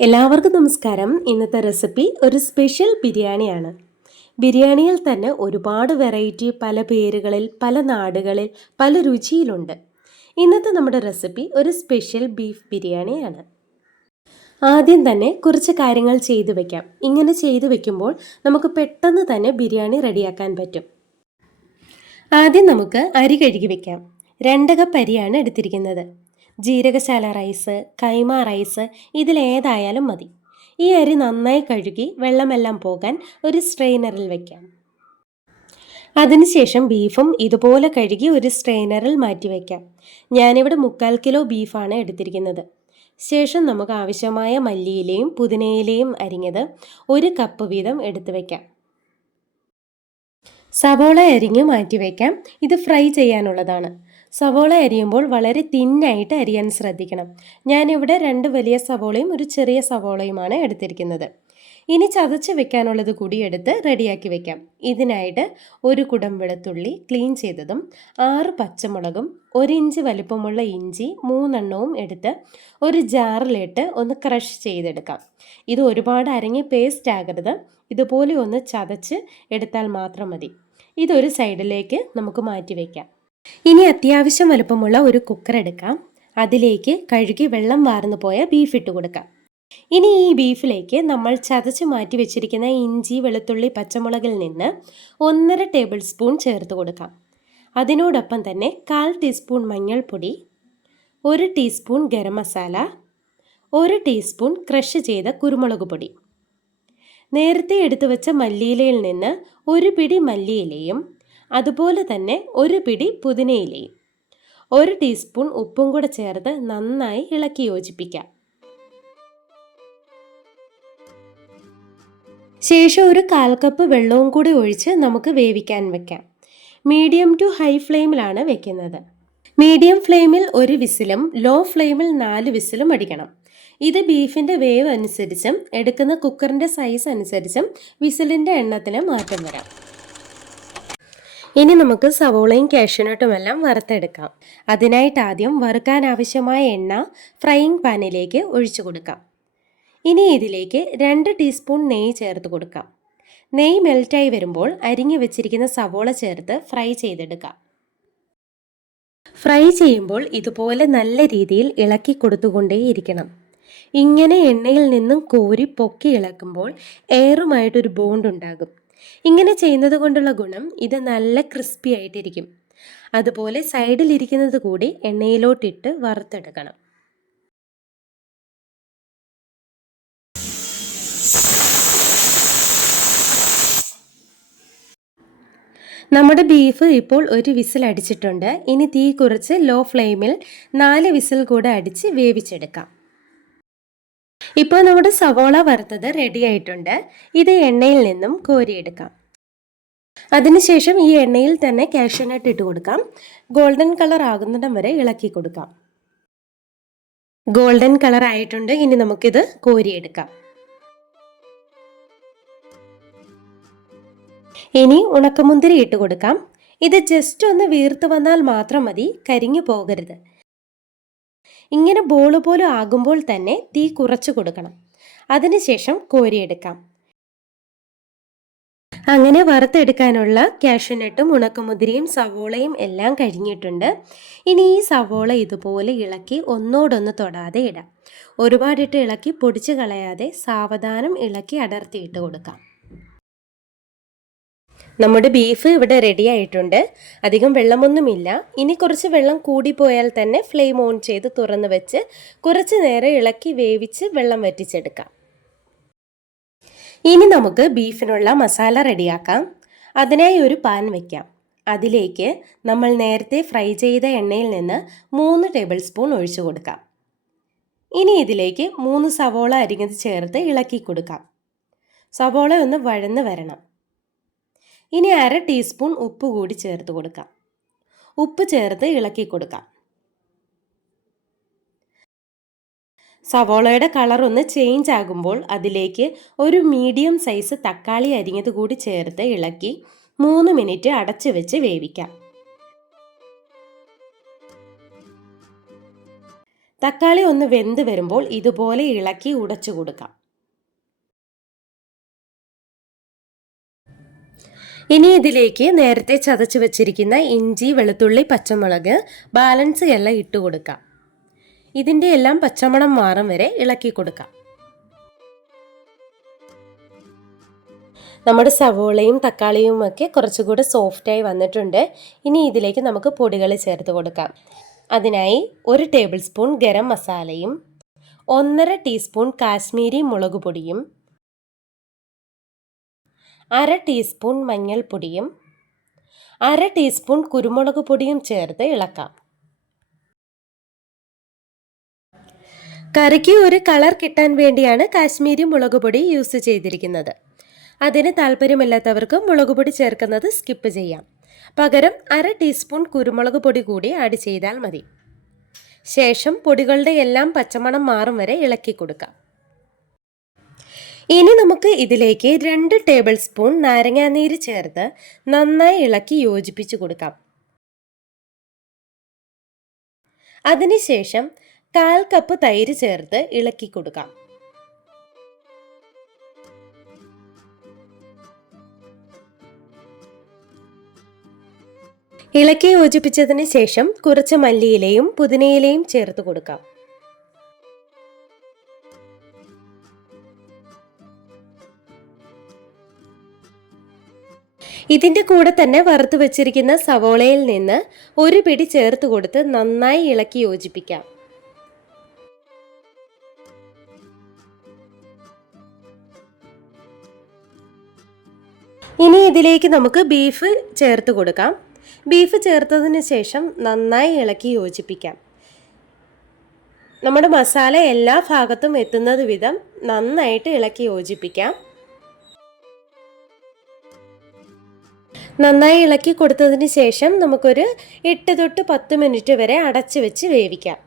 എല്ലാവർക്കും നമസ്കാരം. ഇന്നത്തെ റെസിപ്പി ഒരു സ്പെഷ്യൽ ബിരിയാണിയാണ്. ബിരിയാണിയിൽ തന്നെ ഒരുപാട് വെറൈറ്റി, പല പേരുകളിൽ, പല നാടുകളിൽ, പല രുചിയിലുണ്ട്. ഇന്നത്തെ നമ്മുടെ റെസിപ്പി ഒരു സ്പെഷ്യൽ ബീഫ് ബിരിയാണിയാണ്. ആദ്യം തന്നെ കുറച്ച് കാര്യങ്ങൾ ചെയ്തു വെക്കാം. ഇങ്ങനെ ചെയ്തു വെക്കുമ്പോൾ നമുക്ക് പെട്ടെന്ന് തന്നെ ബിരിയാണി റെഡിയാക്കാൻ പറ്റും. ആദ്യം നമുക്ക് അരി കഴുകി വെക്കാം. 2 കപ്പ് അരിയാണ് എടുത്തിരിക്കുന്നത്. ജീരകശാല റൈസ്, കൈമ റൈസ്, ഇതിലേതായാലും മതി. ഈ അരി നന്നായി കഴുകി വെള്ളമെല്ലാം പോകാൻ ഒരു സ്ട്രെയിനറിൽ വയ്ക്കാം. അതിനുശേഷം ബീഫും ഇതുപോലെ കഴുകി ഒരു സ്ട്രെയിനറിൽ മാറ്റി വയ്ക്കാം. ഞാനിവിടെ 3/4 കിലോ ബീഫാണ് എടുത്തിരിക്കുന്നത്. ശേഷം നമുക്ക് ആവശ്യമായ മല്ലിയിലയും പുതിനയിലയും അരിഞ്ഞത് 1 കപ്പ് വീതം എടുത്തു വയ്ക്കാം. സവോള അരിഞ്ഞ് മാറ്റി വയ്ക്കാം. ഇത് ഫ്രൈ ചെയ്യാനുള്ളതാണ്. സവോള അരിയുമ്പോൾ വളരെ തിന്നായിട്ട് അരിയാൻ ശ്രദ്ധിക്കണം. ഞാനിവിടെ 2 വലിയ സവോളയും ഒരു ചെറിയ സവോളയുമാണ് എടുത്തിരിക്കുന്നത്. ഇനി ചതച്ച് വെക്കാനുള്ളത് കൂടി എടുത്ത് റെഡിയാക്കി വെക്കാം. ഇതിനായിട്ട് 1 കുടം വെളുത്തുള്ളി ക്ലീൻ ചെയ്തതും 6 പച്ചമുളകും 1 ഇഞ്ച് വലിപ്പമുള്ള ഇഞ്ചി 3 എണ്ണവും എടുത്ത് ഒരു ജാറിലിട്ട് ഒന്ന് ക്രഷ് ചെയ്തെടുക്കാം. ഇത് ഒരുപാട് അരങ്ങി പേസ്റ്റ് ആകരുത്. ഇതുപോലെ ഒന്ന് ചതച്ച് എടുത്താൽ മാത്രം മതി. ഇതൊരു സൈഡിലേക്ക് നമുക്ക് മാറ്റി വയ്ക്കാം. ഇനി അത്യാവശ്യം വലുപ്പമുള്ള ഒരു കുക്കർ എടുക്കാം. അതിലേക്ക് കഴുകി വെള്ളം വാർന്നു പോയ ബീഫ് ഇട്ട് കൊടുക്കാം. ഇനി ഈ ബീഫിലേക്ക് നമ്മൾ ചതച്ച് മാറ്റി വെച്ചിരിക്കുന്ന ഇഞ്ചി, വെളുത്തുള്ളി, പച്ചമുളകിൽ നിന്ന് 1.5 ടേബിൾ സ്പൂൺ ചേർത്ത് കൊടുക്കാം. അതിനോടൊപ്പം തന്നെ 1/4 ടീസ്പൂൺ മഞ്ഞൾപ്പൊടി, 1 teaspoon garam masala, 1 teaspoon crush ചെയ്ത കുരുമുളക് പൊടി, നേരത്തെ എടുത്തു വെച്ച മല്ലിയിലയിൽ നിന്ന് 1 പിടി മല്ലിയിലയും അതുപോലെ തന്നെ 1 പിടി പുതിനയിലയും 1 ടീസ്പൂൺ ഉപ്പും കൂടെ ചേർത്ത് നന്നായി ഇളക്കി യോജിപ്പിക്കാം. ശേഷം ഒരു 1/4 കപ്പ് വെള്ളവും കൂടി ഒഴിച്ച് നമുക്ക് വേവിക്കാൻ വെക്കാം. മീഡിയം ടു ഹൈ ഫ്ലെയിമിലാണ് വെക്കുന്നത്. മീഡിയം ഫ്ലെയിമിൽ 1 വിസിലും ലോ ഫ്ലെയിമിൽ 4 വിസിലും അടിക്കണം. ഇത് ബീഫിൻ്റെ വേവ് അനുസരിച്ചും എടുക്കുന്ന കുക്കറിൻ്റെ സൈസ് അനുസരിച്ചും വിസിലിൻ്റെ എണ്ണത്തിൽ മാറ്റം വരാം. ഇനി നമുക്ക് സവോളയും കാഷ്യൂനട്ടുമെല്ലാം വറുത്തെടുക്കാം. അതിനായിട്ട് ആദ്യം വറുക്കാൻ ആവശ്യമായ എണ്ണ ഫ്രൈയിങ് പാനിലേക്ക് ഒഴിച്ചു കൊടുക്കാം. ഇനി ഇതിലേക്ക് 2 ടീസ്പൂൺ നെയ്യ് ചേർത്ത് കൊടുക്കാം. നെയ്യ് മെൽറ്റായി വരുമ്പോൾ അരിഞ്ഞു വെച്ചിരിക്കുന്ന സവോള ചേർത്ത് ഫ്രൈ ചെയ്തെടുക്കാം. ഫ്രൈ ചെയ്യുമ്പോൾ ഇതുപോലെ നല്ല രീതിയിൽ ഇളക്കി കൊടുത്തുകൊണ്ടേയിരിക്കണം. ഇങ്ങനെ എണ്ണയിൽ നിന്നും കോരി പൊക്കി ഇളക്കുമ്പോൾ എയറുമായിട്ടൊരു ബോണ്ട് ഉണ്ടാകും. ഇങ്ങനെ ചെയ്യുന്നത് കൊണ്ടുള്ള ഗുണം ഇത് നല്ല ക്രിസ്പി ആയിട്ടിരിക്കും. അതുപോലെ സൈഡിലിരിക്കുന്നത് കൂടി എണ്ണയിലോട്ടിട്ട് വറുത്തെടുക്കണം. നമ്മുടെ ബീഫ് ഇപ്പോൾ 1 വിസിൽ അടിച്ചിട്ടുണ്ട്. ഇനി തീ കുറച്ച് ലോ ഫ്ലെയിമിൽ 4 വിസിൽ കൂടെ അടിച്ച് വേവിച്ചെടുക്കാം. ഇപ്പോൾ നമ്മുടെ സവോള വറുത്തത് റെഡി ആയിട്ടുണ്ട്. ഇത് എണ്ണയിൽ നിന്നും കോരിയെടുക്കാം. അതിനുശേഷം ഈ എണ്ണയിൽ തന്നെ കാഷ്യൂനട്ട് ഇട്ട് കൊടുക്കാം. ഗോൾഡൻ കളർ ആകുന്നിടം വരെ ഇളക്കി കൊടുക്കാം. ഗോൾഡൻ കളർ ആയിട്ടുണ്ട്. ഇനി നമുക്കിത് കോരിയെടുക്കാം. ഇനി ഉണക്കമുന്തിരി ഇട്ട് കൊടുക്കാം. ഇത് ജസ്റ്റ് ഒന്ന് വീർത്ത് വന്നാൽ മാത്രം മതി, കരിഞ്ഞു പോകരുത്. ഇങ്ങനെ ബോള് പോലെ ആകുമ്പോൾ തന്നെ തീ കുറച്ച് കൊടുക്കണം. അതിനുശേഷം കോരിയെടുക്കാം. അങ്ങനെ വറുത്തെടുക്കാനുള്ള കാഷ്യൂനട്ടും ഉണക്കമുന്തിരിയും സവോളയും എല്ലാം കഴിഞ്ഞിട്ടുണ്ട്. ഇനി ഈ സവോള ഇതുപോലെ ഇളക്കി ഒന്നോടൊന്ന് തൊടാതെ ഇടാം. ഒരുപാടിട്ട് ഇളക്കി പൊടിച്ച് കളയാതെ സാവധാനം ഇളക്കി അടർത്തിയിട്ട് കൊടുക്കാം. നമ്മുടെ ബീഫ് ഇവിടെ റെഡി ആയിട്ടുണ്ട്. അധികം വെള്ളമൊന്നുമില്ല. ഇനി കുറച്ച് വെള്ളം കൂടിപ്പോയാൽ തന്നെ ഫ്ലെയിം ഓൺ ചെയ്ത് തുറന്ന് വെച്ച് കുറച്ച് നേരം ഇളക്കി വേവിച്ച് വെള്ളം വറ്റിച്ചെടുക്കാം. ഇനി നമുക്ക് ബീഫിനുള്ള മസാല റെഡിയാക്കാം. അതിനായി ഒരു പാൻ വയ്ക്കാം. അതിലേക്ക് നമ്മൾ നേരത്തെ ഫ്രൈ ചെയ്ത എണ്ണയിൽ നിന്ന് 3 ടേബിൾ സ്പൂൺ ഒഴിച്ചു കൊടുക്കാം. ഇനി ഇതിലേക്ക് 3 സവോള അരിഞ്ഞത് ചേർത്ത് ഇളക്കി കൊടുക്കാം. സവോള ഒന്ന് വഴന്ന് വരണം. ഇനി 1/2 ടീസ്പൂൺ ഉപ്പ് കൂടി ചേർത്ത് കൊടുക്കാം. ഉപ്പ് ചേർത്ത് ഇളക്കി കൊടുക്കാം. സവോളയുടെ കളർ ഒന്ന് ചേഞ്ച് ആകുമ്പോൾ അതിലേക്ക് ഒരു മീഡിയം സൈസ് തക്കാളി അരിഞ്ഞത് കൂടി ചേർത്ത് ഇളക്കി 3 മിനിറ്റ് അടച്ചു വെച്ച് വേവിക്കാം. തക്കാളി ഒന്ന് വെന്ത് വരുമ്പോൾ ഇതുപോലെ ഇളക്കി ഉടച്ചു കൊടുക്കാം. ഇനി ഇതിലേക്ക് നേരത്തെ ചതച്ച് വെച്ചിരിക്കുന്ന ഇഞ്ചി, വെളുത്തുള്ളി, പച്ചമുളക്, ബാലൻസ് എല്ലാം ഇട്ട് കൊടുക്കാം. ഇതിൻ്റെ എല്ലാം പച്ചമണം മാറും വരെ ഇളക്കി കൊടുക്കാം. നമ്മുടെ സവോളയും തക്കാളിയും ഒക്കെ കുറച്ചുകൂടി സോഫ്റ്റായി വന്നിട്ടുണ്ട്. ഇനി ഇതിലേക്ക് നമുക്ക് പൊടികൾ ചേർത്ത് കൊടുക്കാം. അതിനായി 1 ടേബിൾ സ്പൂൺ ഗരം മസാലയും 1.5 ടീസ്പൂൺ കാശ്മീരി മുളക് പൊടിയും 1/2 ടീസ്പൂൺ മഞ്ഞൾപ്പൊടിയും 1/2 ടീസ്പൂൺ കുരുമുളക് പൊടിയും ചേർത്ത് ഇളക്കാം. കറിക്ക് ഒരു കളർ കിട്ടാൻ വേണ്ടിയാണ് കാശ്മീരി മുളക് പൊടി യൂസ് ചെയ്തിരിക്കുന്നത്. അതിന് താല്പര്യമില്ലാത്തവർക്ക് മുളക് പൊടി ചേർക്കുന്നത് സ്കിപ്പ് ചെയ്യാം. പകരം 1/2 ടീസ്പൂൺ കുരുമുളക് പൊടി കൂടി ആഡ് ചെയ്താൽ മതി. ശേഷം പൊടികളുടെ എല്ലാം പച്ചമണം മാറും വരെ ഇളക്കി കൊടുക്കാം. ഇനി നമുക്ക് ഇതിലേക്ക് 2 ടേബിൾ സ്പൂൺ നാരങ്ങാനീര് ചേർത്ത് നന്നായി ഇളക്കി യോജിപ്പിച്ച് കൊടുക്കാം. അതിനുശേഷം 1/4 കപ്പ് തൈര് ചേർത്ത് ഇളക്കി കൊടുക്കാം. ഇളക്കി യോജിപ്പിച്ചതിന് ശേഷം കുറച്ച് മല്ലിയിലയും പുതിനയിലയും ചേർത്ത് കൊടുക്കാം. ഇതിൻ്റെ കൂടെ തന്നെ വറുത്ത് വെച്ചിരിക്കുന്ന സവോളയിൽ നിന്ന് ഒരു പിടി ചേർത്ത് കൊടുത്ത് നന്നായി ഇളക്കി യോജിപ്പിക്കാം. ഇനി ഇതിലേക്ക് നമുക്ക് ബീഫ് ചേർത്ത് കൊടുക്കാം. ബീഫ് ചേർത്തതിന് ശേഷം നന്നായി ഇളക്കി യോജിപ്പിക്കാം. നമ്മുടെ മസാല എല്ലാ ഭാഗത്തും എത്തുന്നത് വിധം നന്നായിട്ട് ഇളക്കി യോജിപ്പിക്കാം. നന്നായി ഇളക്കി കൊടുത്തതിന് ശേഷം നമുക്കൊരു 8 തൊട്ട് 10 മിനിറ്റ് വരെ അടച്ചു വെച്ച് വേവിക്കാം.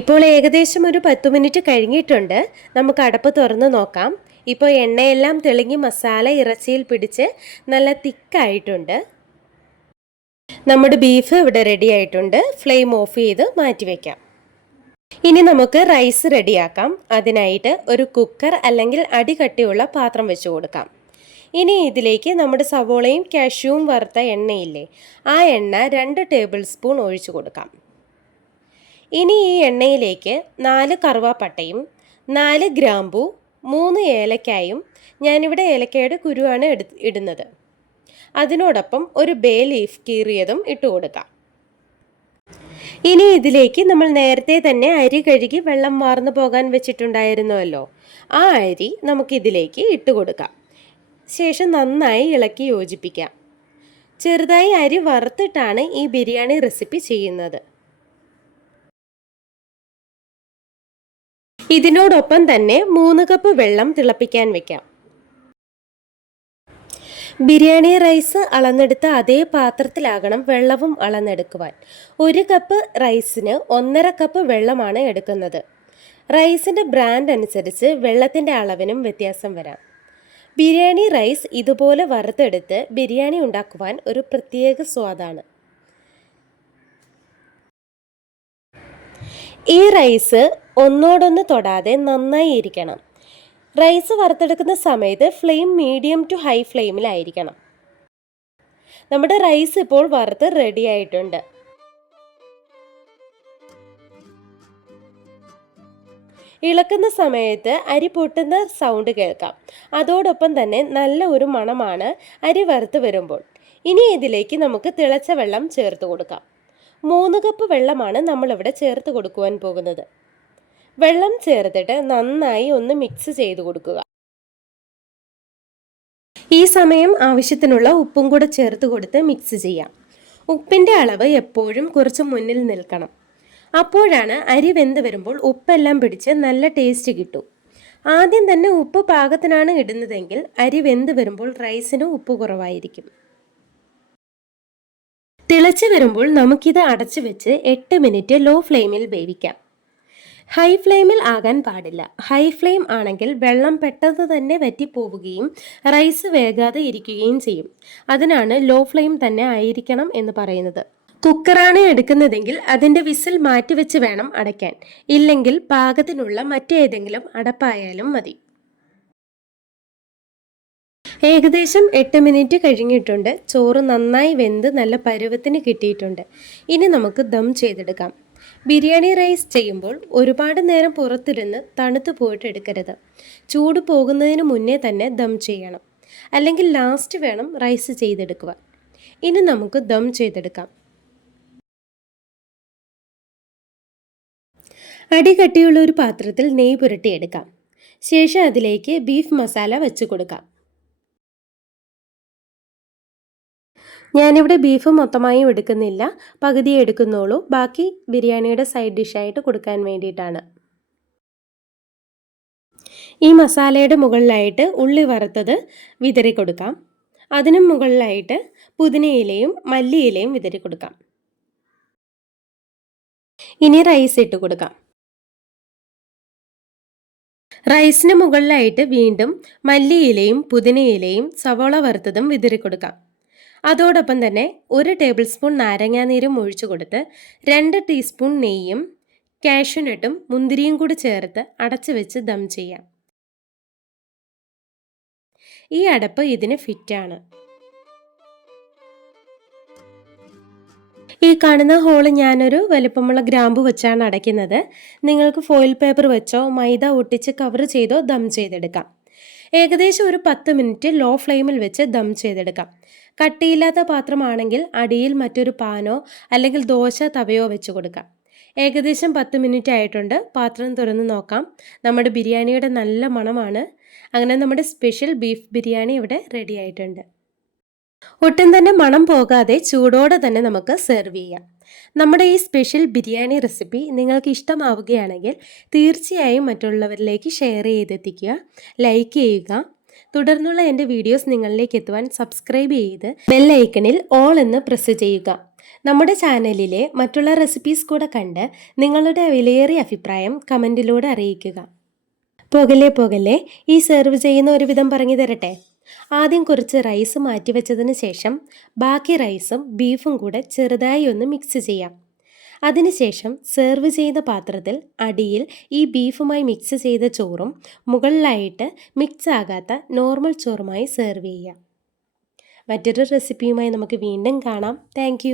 ഇപ്പോൾ ഏകദേശം ഒരു 10 മിനിറ്റ് കഴിഞ്ഞിട്ടുണ്ട്. നമുക്ക് അടപ്പ് തുറന്ന് നോക്കാം. ഇപ്പോൾ എണ്ണയെല്ലാം തെളിഞ്ഞ് മസാല ഇറച്ചിയിൽ പിടിച്ച് നല്ല തിക്കായിട്ടുണ്ട്. നമ്മുടെ ബീഫ് ഇവിടെ റെഡി ആയിട്ടുണ്ട്. ഫ്ലെയിം ഓഫ് ചെയ്ത് മാറ്റി വയ്ക്കാം. ഇനി നമുക്ക് റൈസ് റെഡിയാക്കാം. അതിനായിട്ട് ഒരു കുക്കർ അല്ലെങ്കിൽ അടികട്ടിയുള്ള പാത്രം വെച്ച് കൊടുക്കാം. ഇനി ഇതിലേക്ക് നമ്മുടെ സവോളയും കാഷ്യൂവും വറുത്ത എണ്ണയില്ലേ, ആ എണ്ണ 2 ടേബിൾ സ്പൂൺ ഒഴിച്ചു കൊടുക്കാം. ഇനി ഈ എണ്ണയിലേക്ക് 4 കറുവാപ്പട്ടയും 4 ഗ്രാമ്പൂ 3 ഏലക്കായും, ഞാനിവിടെ ഏലക്കയുടെ കുരുവാണ് ഇടുന്നത്, അതിനോടൊപ്പം ഒരു ബേ ലീഫ് കീറിയതും ഇട്ട് കൊടുക്കാം. ഇനി ഇതിലേക്ക് നമ്മൾ നേരത്തെ തന്നെ അരി കഴുകി വെള്ളം വാർന്നു പോകാൻ വെച്ചിട്ടുണ്ടായിരുന്നല്ലോ, ആ അരി നമുക്കിതിലേക്ക് ഇട്ട് കൊടുക്കാം. ശേഷം നന്നായി ഇളക്കി യോജിപ്പിക്കാം. ചെറുതായി അരി വറുത്തിട്ടാണ് ഈ ബിരിയാണി റെസിപ്പി ചെയ്യുന്നത്. ഇതിനോടൊപ്പം തന്നെ 3 കപ്പ് വെള്ളം തിളപ്പിക്കാൻ വെക്കാം. ബിരിയാണി റൈസ് അളന്നെടുത്ത അതേ പാത്രത്തിലാകണം വെള്ളവും അളന്നെടുക്കുവാൻ. 1 കപ്പ് റൈസിന് 1.5 കപ്പ് വെള്ളമാണ് എടുക്കുന്നത്. റൈസിൻ്റെ ബ്രാൻഡ് അനുസരിച്ച് വെള്ളത്തിൻ്റെ അളവിനും വ്യത്യാസം വരാം. ബിരിയാണി റൈസ് ഇതുപോലെ വറുത്തെടുത്ത് ബിരിയാണി ഉണ്ടാക്കുവാൻ ഒരു പ്രത്യേക സ്വാദാണ്. ഈ റൈസ് ഒന്നോടൊന്ന് തൊടാതെ നന്നായി ഇരിക്കണം. റൈസ് വറുത്തെടുക്കുന്ന സമയത്ത് ഫ്ലെയിം മീഡിയം ടു ഹൈ ഫ്ലെയിമിലായിരിക്കണം. നമ്മുടെ റൈസ് ഇപ്പോൾ വറുത്ത് റെഡി ആയിട്ടുണ്ട്. ഇളക്കുന്ന സമയത്ത് അരി പൊട്ടുന്ന സൗണ്ട് കേൾക്കാം. അതോടൊപ്പം തന്നെ നല്ല ഒരു മണമാണ് അരി വറുത്ത് വരുമ്പോൾ. ഇനി ഇതിലേക്ക് നമുക്ക് തിളച്ച വെള്ളം ചേർത്ത് കൊടുക്കാം. 3 കപ്പ് വെള്ളമാണ് നമ്മളിവിടെ ചേർത്ത് കൊടുക്കുവാൻ പോകുന്നത്. വെള്ളം ചേർത്തിട്ട് നന്നായി ഒന്ന് മിക്സ് ചെയ്ത് കൊടുക്കുക. ഈ സമയം ആവശ്യത്തിനുള്ള ഉപ്പും കൂടെ ചേർത്ത് കൊടുത്ത് മിക്സ് ചെയ്യാം. ഉപ്പിൻ്റെ അളവ് എപ്പോഴും കുറച്ച് മുന്നിൽ നിൽക്കണം. അപ്പോഴാണ് അരി വെന്ത് വരുമ്പോൾ ഉപ്പെല്ലാം പിടിച്ച് നല്ല ടേസ്റ്റ് കിട്ടും. ആദ്യം തന്നെ ഉപ്പ് പാകത്തിനാണ് ഇടുന്നതെങ്കിൽ അരി വെന്ത് വരുമ്പോൾ റൈസിന് ഉപ്പ് കുറവായിരിക്കും. തിളച്ച് വരുമ്പോൾ നമുക്കിത് അടച്ചു വെച്ച് 8 മിനിറ്റ് ലോ ഫ്ലെയിമിൽ വേവിക്കാം. ഹൈ ഫ്ലെയിമിൽ ആകാൻ പാടില്ല. ഹൈ ഫ്ലെയിം ആണെങ്കിൽ വെള്ളം പെട്ടെന്ന് തന്നെ വറ്റിപ്പോവുകയും റൈസ് വേകാതെ ഇരിക്കുകയും ചെയ്യും. അതിനാണ് ലോ ഫ്ലെയിം തന്നെ ആയിരിക്കണം എന്ന് പറയുന്നത്. കുക്കറാണ് എടുക്കുന്നതെങ്കിൽ അതിൻ്റെ വിസിൽ മാറ്റിവെച്ച് വേണം അടയ്ക്കാൻ. ഇല്ലെങ്കിൽ പാകത്തിനുള്ള മറ്റേതെങ്കിലും അടപ്പായാലും മതി. ഏകദേശം 8 മിനിറ്റ് കഴിഞ്ഞിട്ടുണ്ട്. ചോറ് നന്നായി വെന്ത് നല്ല പരുവത്തിന് കിട്ടിയിട്ടുണ്ട്. ഇനി നമുക്ക് ദം ചെയ്തെടുക്കാം. ബിരിയാണി റൈസ് ചെയ്യുമ്പോൾ ഒരുപാട് നേരം പുറത്തിരുന്ന് തണുത്ത് പോയിട്ട് എടുക്കരുത്. ചൂട് പോകുന്നതിന് മുന്നേ തന്നെ ദം ചെയ്യണം. അല്ലെങ്കിൽ ലാസ്റ്റ് വേണം റൈസ് ചെയ്തെടുക്കുക. ഇനി നമുക്ക് ദം ചെയ്തെടുക്കാം. അടികട്ടിയുള്ള ഒരു പാത്രത്തിൽ നെയ്യ് പുരട്ടിയെടുക്കാം. ശേഷം അതിലേക്ക് ബീഫ് മസാല വെച്ച് കൊടുക്കാം. ഞാനിവിടെ ബീഫ് മൊത്തമായും എടുക്കുന്നില്ല, പകുതിയേ എടുക്കുന്നുള്ളൂ. ബാക്കി ബിരിയാണിയുടെ സൈഡ് ഡിഷായിട്ട് കൊടുക്കാൻ വേണ്ടിയിട്ടാണ്. ഈ മസാലയുടെ മുകളിലായിട്ട് ഉള്ളി വറുത്തത് വിതറി കൊടുക്കാം. അതിനു മുകളിലായിട്ട് പുതിനയിലയും മല്ലിയിലയും വിതറി കൊടുക്കാം. ഇനി റൈസ് ഇട്ട് കൊടുക്കാം. റൈസിന് മുകളിലായിട്ട് വീണ്ടും മല്ലിയിലയും പുതിനയിലയും സവോള വറുത്തതും വിതറി കൊടുക്കാം. അതോടൊപ്പം തന്നെ 1 ടേബിൾ സ്പൂൺ നാരങ്ങാനീരും ഒഴിച്ചു കൊടുത്ത് 2 ടീസ്പൂൺ നെയ്യും കാഷ്യൂനട്ടും മുന്തിരിയും കൂടി ചേർത്ത് അടച്ചു വെച്ച് ദം ചെയ്യാം. ഈ അടപ്പ് ഇതിന് ഫിറ്റാണ്. ഈ കാണുന്ന ഹോള് ഞാനൊരു വലിപ്പമുള്ള ഗ്രാമ്പു വെച്ചാണ് അടയ്ക്കുന്നത്. നിങ്ങൾക്ക് ഫോയിൽ പേപ്പർ വെച്ചോ മൈദ ഒട്ടിച്ച് കവർ ചെയ്തോ ദം ചെയ്തെടുക്കാം. ഏകദേശം ഒരു 10 മിനിറ്റ് ലോ ഫ്ലെയിമിൽ വെച്ച് ദം ചെയ്തെടുക്കാം. കട്ടിയില്ലാത്ത പാത്രമാണെങ്കിൽ അടിയിൽ മറ്റൊരു പാനോ അല്ലെങ്കിൽ ദോശ തവയോ വെച്ച് കൊടുക്കാം. ഏകദേശം 10 മിനിറ്റ് ആയിട്ടുണ്ട്. പാത്രം തുറന്ന് നോക്കാം. നമ്മുടെ ബിരിയാണിയുടെ നല്ല മണമാണ്. അങ്ങനെ നമ്മുടെ സ്പെഷ്യൽ ബീഫ് ബിരിയാണി ഇവിടെ റെഡി ആയിട്ടുണ്ട്. ഒട്ടും തന്നെ മണം പോകാതെ ചൂടോടെ തന്നെ നമുക്ക് സെർവ് ചെയ്യാം. നമ്മുടെ ഈ സ്പെഷ്യൽ ബിരിയാണി റെസിപ്പി നിങ്ങൾക്ക് ഇഷ്ടമാവുകയാണെങ്കിൽ തീർച്ചയായും മറ്റുള്ളവരിലേക്ക് ഷെയർ ചെയ്തെത്തിക്കുക, ലൈക്ക് ചെയ്യുക. തുടർന്നുള്ള എൻ്റെ വീഡിയോസ് നിങ്ങളിലേക്ക് എത്തുവാൻ സബ്സ്ക്രൈബ് ചെയ്ത് ബെല്ലൈക്കണിൽ ഓൾ എന്ന് പ്രസ് ചെയ്യുക. നമ്മുടെ ചാനലിലെ മറ്റുള്ള റെസിപ്പീസ് കൂടെ കണ്ട് നിങ്ങളുടെ വിലയേറിയ അഭിപ്രായം കമൻറ്റിലൂടെ അറിയിക്കുക. പോകല്ലേ ഈ സെർവ് ചെയ്യുന്ന ഒരു വിധം പറഞ്ഞു തരട്ടെ. ആദ്യം കുറച്ച് റൈസ് മാറ്റിവെച്ചതിന് ശേഷം ബാക്കി റൈസും ബീഫും കൂടെ ചെറുതായി ഒന്ന് മിക്സ് ചെയ്യാം. അതിനുശേഷം സെർവ് ചെയ്ത പാത്രത്തിൽ അടിയിൽ ഈ ബീഫുമായി മിക്സ് ചെയ്ത ചോറും മുകളിലായിട്ട് മിക്സ് ആകാത്ത നോർമൽ ചോറുമായി സെർവ് ചെയ്യാം. മറ്റൊരു റെസിപ്പിയുമായി നമുക്ക് വീണ്ടും കാണാം. താങ്ക്